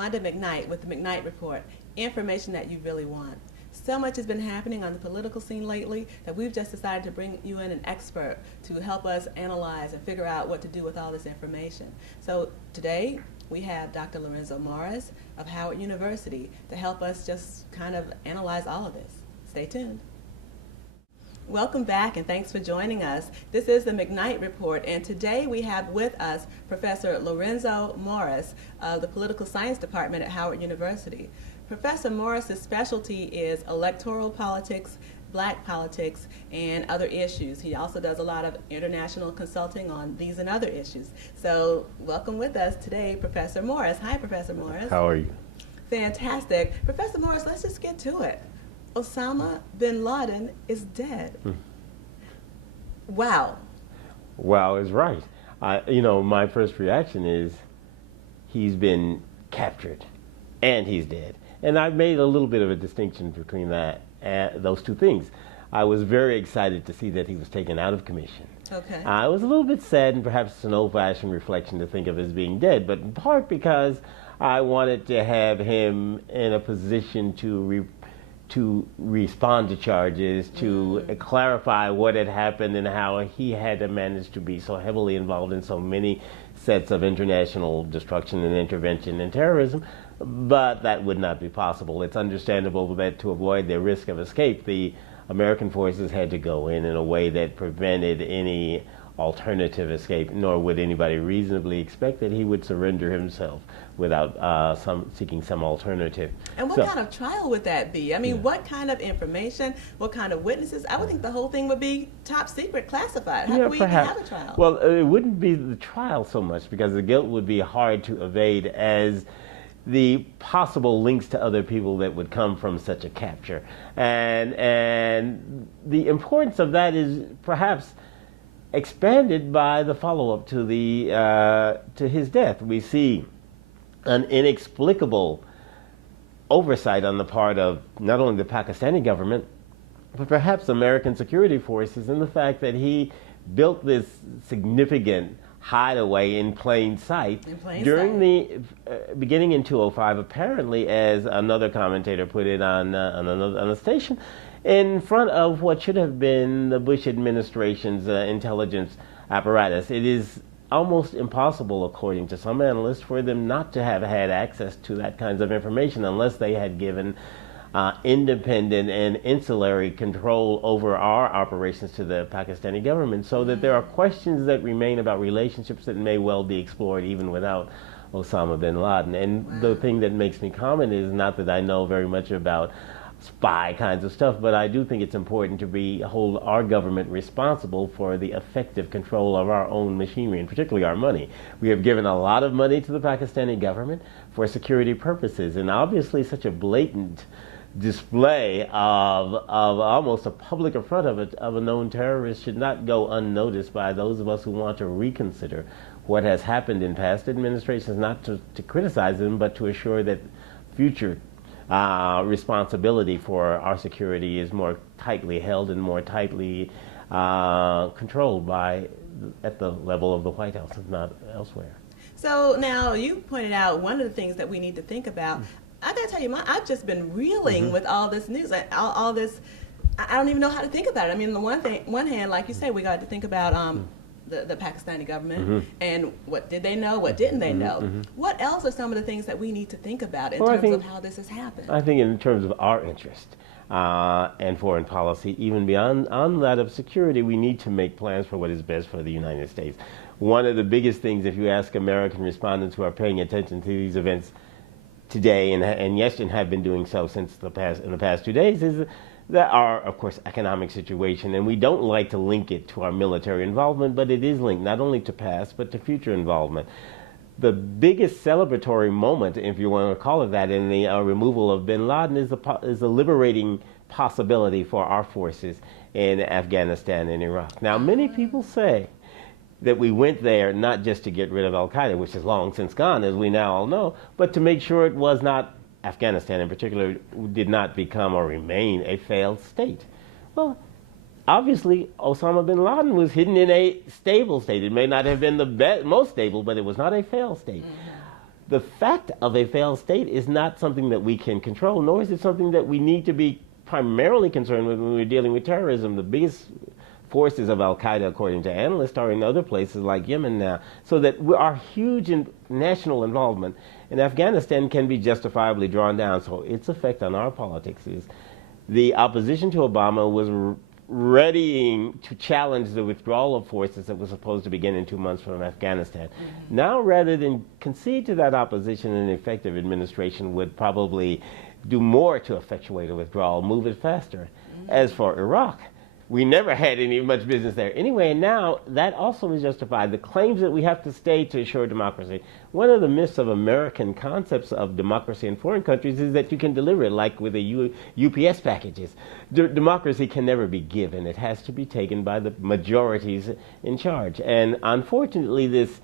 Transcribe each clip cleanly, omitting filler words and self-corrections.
Wanda McKnight with the McKnight Report, information that you really want. So much has been happening on the political scene lately that we've just decided to bring you in an expert to help us analyze and figure out what to do with all this information. So today we have Dr. Lorenzo Morris of Howard University to help us just kind of analyze all of this. Stay tuned. Welcome back and thanks for joining us. This is the McKnight Report, and today we have with us Professor Lorenzo Morris of the Political Science Department at Howard University. Professor Morris's specialty is electoral politics, black politics, and other issues. He also does a lot of international consulting on these and other issues. So welcome with us today, Professor Morris. Hi, Professor Morris. How are you? Fantastic. Professor Morris, let's just get to it. Osama Bin Laden is dead. Wow. Wow is right. My first reaction is he's been captured and he's dead. And I've made a little bit of a distinction between those two things. I was very excited to see that he was taken out of commission. Okay. I was a little bit sad, and perhaps it's an old-fashioned reflection to think of as being dead, but in part because I wanted to have him in a position to respond to charges, to clarify what had happened and how he had managed to be so heavily involved in so many sets of international destruction and intervention and terrorism. But that would not be possible. It's understandable that to avoid the risk of escape, the American forces had to go in a way that prevented any alternative escape, nor would anybody reasonably expect that he would surrender himself without seeking some alternative. And what kind of trial would that be? I mean, what kind of information, what kind of witnesses? I would think the whole thing would be top secret, classified. How could we even have a trial? Well, it wouldn't be the trial so much because the guilt would be hard to evade as the possible links to other people that would come from such a capture. And the importance of that is perhaps expanded by the follow-up to his death. We see an inexplicable oversight on the part of not only the Pakistani government, but perhaps American security forces, in the fact that he built this significant hideaway in plain sight during the beginning in 2005, apparently, as another commentator put it on a station, in front of what should have been the Bush administration's intelligence apparatus. It is almost impossible, according to some analysts, for them not to have had access to that kinds of information unless they had given independent and insulary control over our operations to the Pakistani government, so that there are questions that remain about relationships that may well be explored even without Osama bin Laden. And the thing that makes me comment is not that I know very much about spy kinds of stuff, but I do think it's important to hold our government responsible for the effective control of our own machinery, and particularly our money. We have given a lot of money to the Pakistani government for security purposes, and obviously such a blatant display of almost a public affront of a known terrorist should not go unnoticed by those of us who want to reconsider what has happened in past administrations, not to criticize them, but to assure that future responsibility for our security is more tightly held and more tightly controlled at the level of the White House, if not elsewhere. So now you pointed out one of the things that we need to think about. I gotta tell you, I've just been reeling with all this news, all this. I don't even know how to think about it. I mean, on the one hand, like you say, we got to think about the Pakistani government and what did they know, what didn't they know. What else are some of the things that we need to think about in terms of how this has happened? I think in terms of our interest and foreign policy, even beyond that of security, we need to make plans for what is best for the United States. One of the biggest things, if you ask American respondents who are paying attention to these events today and yes, and have been doing so since in the past 2 days, is that our, of course, economic situation, and we don't like to link it to our military involvement, but it is linked not only to past but to future involvement. The biggest celebratory moment, if you want to call it that, in the removal of bin Laden is the liberating possibility for our forces in Afghanistan and Iraq. Now, many people say that we went there not just to get rid of al-Qaeda, which is long since gone, as we now all know, but to make sure it was not, Afghanistan in particular, did not become or remain a failed state. Well, obviously, Osama bin Laden was hidden in a stable state. It may not have been the most stable, but it was not a failed state. the fact of a failed state is not something that we can control, nor is it something that we need to be primarily concerned with when we're dealing with terrorism. The biggest forces of Al-Qaeda, according to analysts, are in other places like Yemen now. So that our huge national involvement in Afghanistan can be justifiably drawn down. So its effect on our politics is the opposition to Obama was readying to challenge the withdrawal of forces that was supposed to begin in 2 months from Afghanistan. Now, rather than concede to that opposition, an effective administration would probably do more to effectuate a withdrawal, move it faster. As for Iraq, we never had any much business there. Anyway, now that also is justified. The claims that we have to stay to assure democracy. One of the myths of American concepts of democracy in foreign countries is that you can deliver it, like with the UPS packages. Democracy can never be given. It has to be taken by the majorities in charge. And unfortunately, this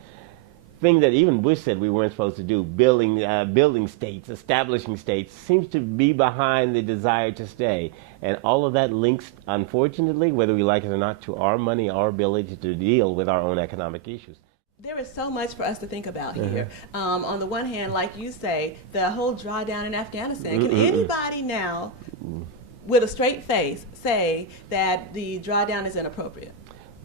thing that even Bush said we weren't supposed to do, building states, establishing states, seems to be behind the desire to stay. And all of that links, unfortunately, whether we like it or not, to our money, our ability to deal with our own economic issues. There is so much for us to think about here. On the one hand, like you say, the whole drawdown in Afghanistan. Can anybody now, with a straight face, say that the drawdown is inappropriate?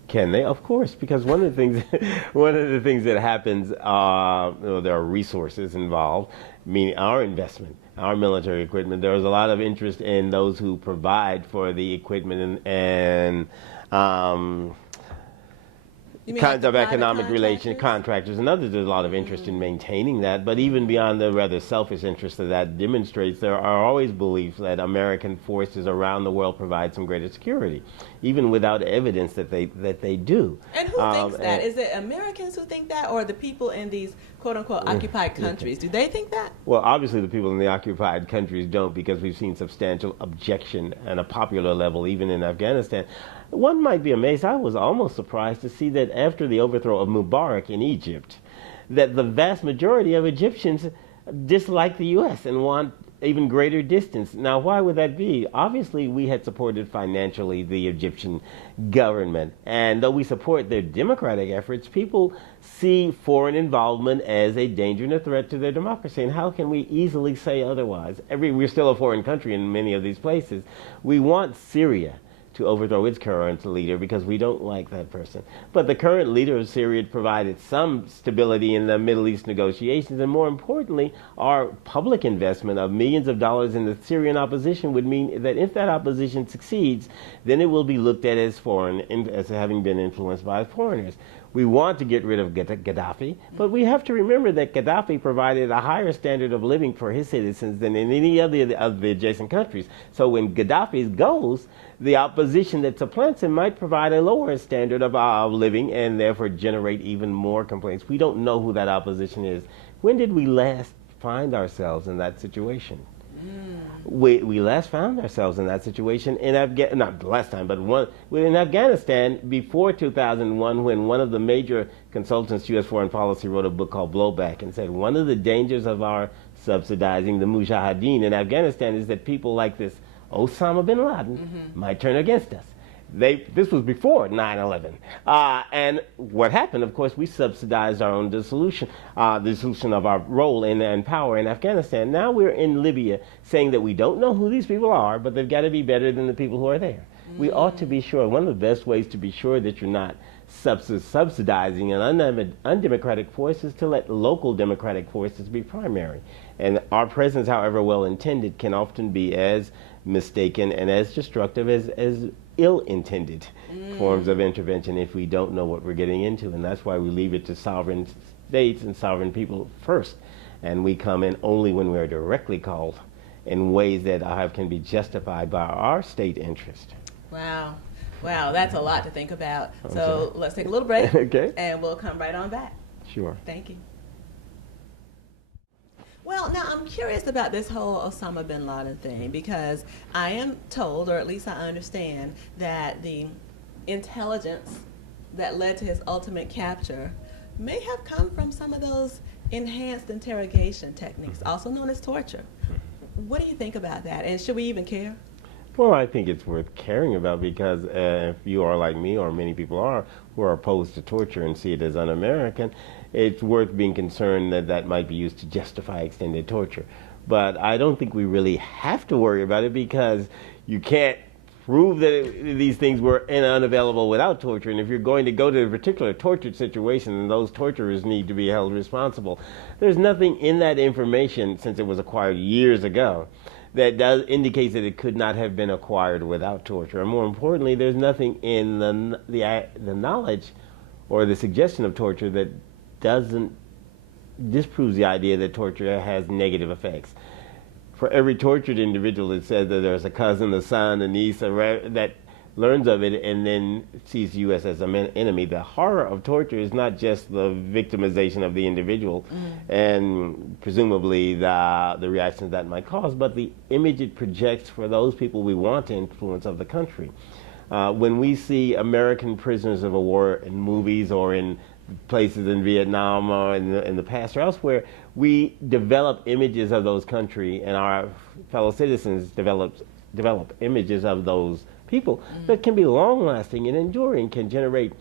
Can they? Of course, because one of the things that happens, there are resources involved, meaning our investment, our military equipment. There's a lot of interest in those who provide for the equipment and kinds of economic relations, contractors and others. There's a lot of interest in maintaining that, but even beyond the rather selfish interest that demonstrates, there are always beliefs that American forces around the world provide some greater security, even without evidence that they do. And who thinks that? Is it Americans who think that, or the people in these quote-unquote occupied countries? Do they think that? Well, obviously the people in the occupied countries don't, because we've seen substantial objection at a popular level, even in Afghanistan. One might be amazed. I was almost surprised to see that after the overthrow of Mubarak in Egypt, that the vast majority of Egyptians dislike the U.S. and want even greater distance. Now, why would that be? Obviously, we had supported financially the Egyptian government, and though we support their democratic efforts, people see foreign involvement as a danger and a threat to their democracy. And how can we easily say otherwise? We're still a foreign country in many of these places. We want Syria to overthrow its current leader because we don't like that person. But the current leader of Syria provided some stability in the Middle East negotiations, and more importantly, our public investment of millions of dollars in the Syrian opposition would mean that if that opposition succeeds, then it will be looked at as foreign, as having been influenced by foreigners. We want to get rid of Gaddafi, but we have to remember that Gaddafi provided a higher standard of living for his citizens than in any other of the adjacent countries. So when Gaddafi goes, the opposition that supplants him might provide a lower standard of living and therefore generate even more complaints. We don't know who that opposition is. When did we last find ourselves in that situation? We last found ourselves in that situation in not last time, but in Afghanistan before 2001, when one of the major consultants to U.S. foreign policy wrote a book called Blowback and said one of the dangers of our subsidizing the mujahideen in Afghanistan is that people like this Osama Bin Laden might turn against us. This was before 9/11. And what happened, of course, we subsidized our own dissolution of our role in power in Afghanistan. Now we're in Libya saying that we don't know who these people are, but they've got to be better than the people who are there. We ought to be sure. One of the best ways to be sure that you're not subsidizing an undemocratic force is to let local democratic forces be primary. And our presence, however well intended, can often be as mistaken and as destructive as ill-intended forms of intervention if we don't know what we're getting into. And that's why we leave it to sovereign states and sovereign people first. And we come in only when we're directly called in ways that can be justified by our state interest. Wow. Wow, that's a lot to think about. So let's take a little break, okay, and we'll come right on back. Sure. Thank you. Well, now I'm curious about this whole Osama Bin Laden thing, because I am told, or at least I understand, that the intelligence that led to his ultimate capture may have come from some of those enhanced interrogation techniques, also known as torture. What do you think about that, and should we even care? Well, I think it's worth caring about, because if you are like me, or many people are, who are opposed to torture and see it as un-American, it's worth being concerned that that might be used to justify extended torture. But I don't think we really have to worry about it, because you can't prove that these things were unavailable without torture. And if you're going to go to a particular tortured situation, then those torturers need to be held responsible. There's nothing in that information, since it was acquired years ago, that does indicates that it could not have been acquired without torture. And more importantly, there's nothing in the knowledge or the suggestion of torture that disproves the idea that torture has negative effects. For every tortured individual, it says that there's a cousin, a son, a niece, that learns of it and then sees the U.S. as an enemy. The horror of torture is not just the victimization of the individual and presumably the reactions that might cause, but the image it projects for those people we want to influence of the country. When we see American prisoners of war in movies or in places in Vietnam or in the past or elsewhere, we develop images of those countries, and our fellow citizens develop images of those people that can be long-lasting and enduring, can generate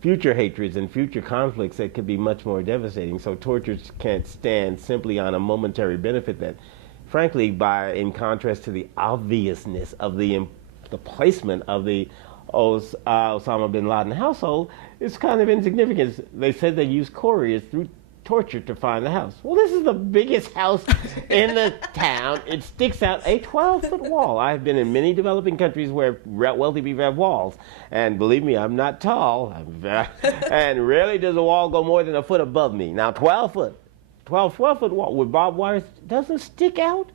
future hatreds and future conflicts that could be much more devastating. So torture can't stand simply on a momentary benefit that, frankly, in contrast to the obviousness of the placement of the Osama Bin Laden household, is kind of insignificant. They said they used couriers through torture to find the house. Well, this is the biggest house in the town. It sticks out a 12-foot wall. I've been in many developing countries where wealthy people have walls, and believe me, I'm not tall, and rarely does a wall go more than a foot above me. Now, 12-foot wall with barbed wires doesn't stick out.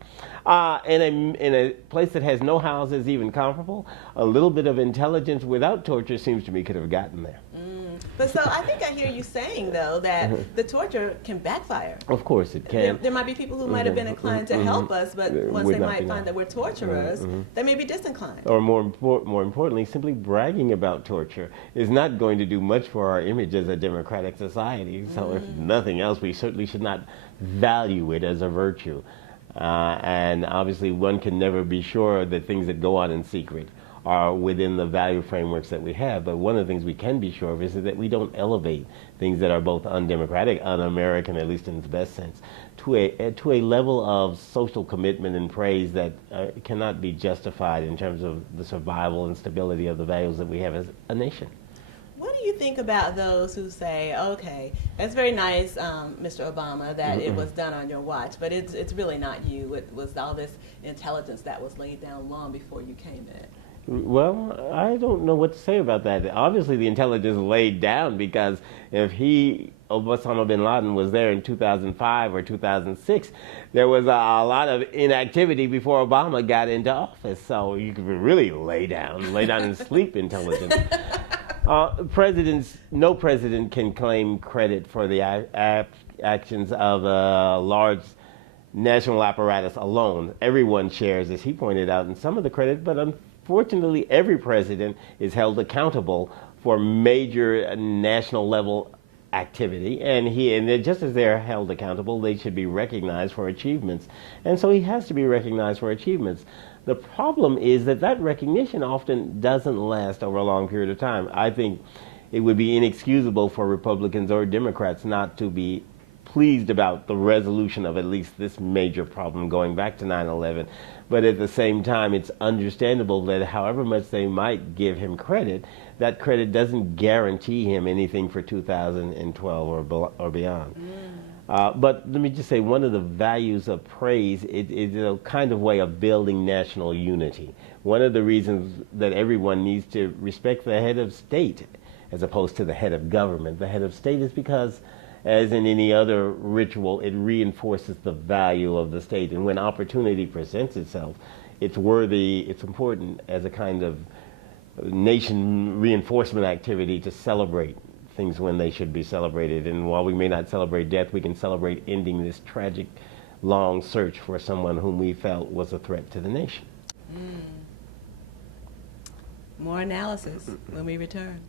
In a place that has no houses even comparable, a little bit of intelligence without torture seems to me could have gotten there. But so I think I hear you saying, though, that the torture can backfire. Of course it can. There might be people who might have been inclined to help us, but once they might find that we're torturers, they may be disinclined. Or more importantly, simply bragging about torture is not going to do much for our image as a democratic society. So if nothing else, we certainly should not value it as a virtue. And obviously one can never be sure that things that go on in secret are within the value frameworks that we have. But one of the things we can be sure of is that we don't elevate things that are both undemocratic, un-American, at least in its best sense, to a level of social commitment and praise that cannot be justified in terms of the survival and stability of the values that we have as a nation. What do you think about those who say, okay, that's very nice, Mr. Obama, that it was done on your watch, but it's really not you. It was all this intelligence that was laid down long before you came in. Well, I don't know what to say about that. Obviously, the intelligence laid down, because if Osama Bin Laden was there in 2005 or 2006, there was a lot of inactivity before Obama got into office. So you could really lay down and sleep intelligence. No president can claim credit for the actions of a large national apparatus alone. Everyone shares, as he pointed out, in some of the credit, but unfortunately, every president is held accountable for major national level activity, and just as they're held accountable, they should be recognized for achievements. And so he has to be recognized for achievements. The problem is that recognition often doesn't last over a long period of time. I think it would be inexcusable for Republicans or Democrats not to be pleased about the resolution of at least this major problem going back to 9/11. But at the same time, it's understandable that however much they might give him credit, that credit doesn't guarantee him anything for 2012 or beyond. But let me just say, one of the values of praise is a kind of way of building national unity. One of the reasons that everyone needs to respect the head of state as opposed to the head of government, the head of state, is because, as in any other ritual, it reinforces the value of the state. And when opportunity presents itself, it's important as a kind of nation reinforcement activity to celebrate things when they should be celebrated. And while we may not celebrate death, we can celebrate ending this tragic, long search for someone whom we felt was a threat to the nation. More analysis when we return.